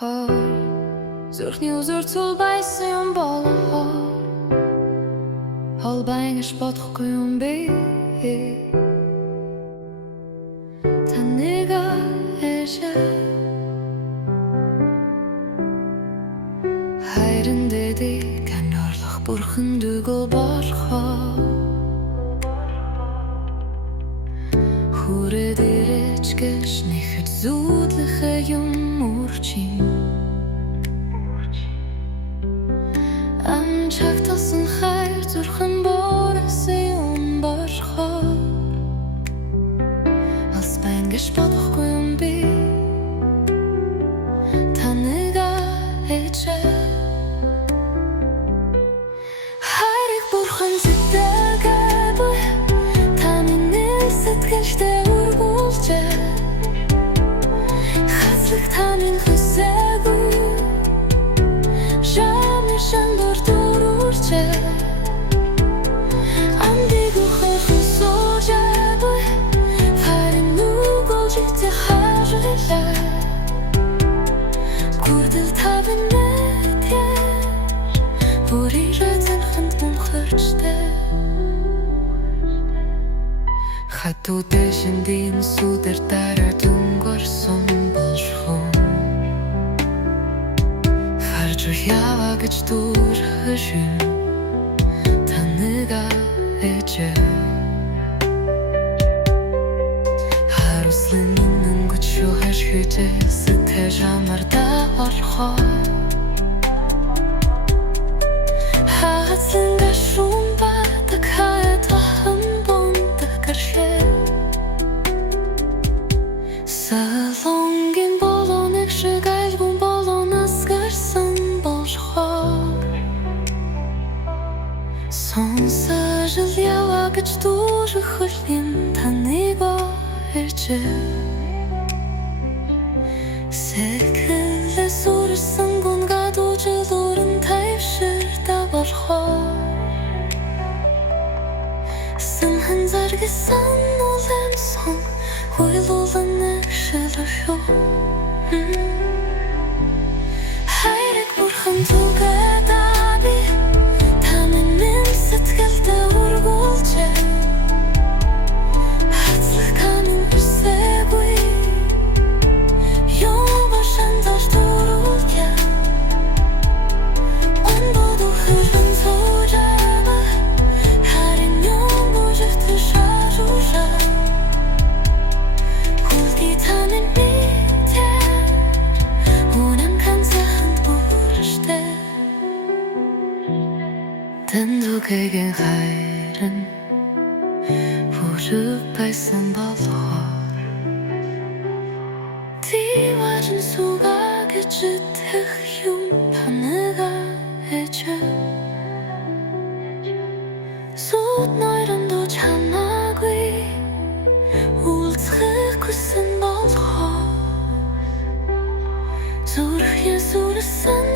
Зүрхний үзүр цул байсан юм болоо холбайгаш бодохгүй юм бэ та нэга эшэ хайрын дэдэг канорлох бурхан дүгэл болохоо хүрээдэрэж гэж нэхэд зүүдлэхэ юм үрчим Амчагтасан хайр зүрхэн борсэн юм болохоо Алс байнгаш бодохгүй юм би та нэга эчэ Хайрыг бурхан зэтэгэ буй та миний сэтгэлдээ үргүүлжээ Хацлах та минь хүсээгүй Шандор дөрүрчэ Амдиг ухахан сожабой Харин нүгол жигтэй хажуулаа Гүрдэл тавын нэтер Бүрийрэ зэнхэнд мөнхөрчтэй Хатуу дэшин дин сүдэр дараа дүнгорсон болшхун Ява гэж дүүрхэшин та нэга эчэ Харуслын нүнгөч шугаш хүчэ сэтгэж амарда орхоо Хааслын гашун батаг хайт вахан бондаг гаршэ Салонгин болоныг шиг альбом болонас гарсан Сонсожил ява гэж дүүрхэлэн та нэга эчэ Сэхэлээс үрсэн гунга дүүжил тайвширта болохоо Сэнхэн заргисан улам сон хуйлуулан нэгшэлэшөө Хайрыг бурхан түгээд аби Сэтгэлдээ үргүүлжээ Хацлах та минь хүсээгүй Юм шандор дөрүүлгэй Он бодохын сожаба Харин юм божигтэй шажуулаа Хүлди та минь битэр Үнэн канцаханд бүрштэй Тэндүгэгийн хайрын Бүрэг байсан болохоор Диважин суга гэж итгэх юм та нэга эчэ Сүд нойрондоо чамаагүй Уулзах хүсэн болохоор Зүрхээ сүрсэн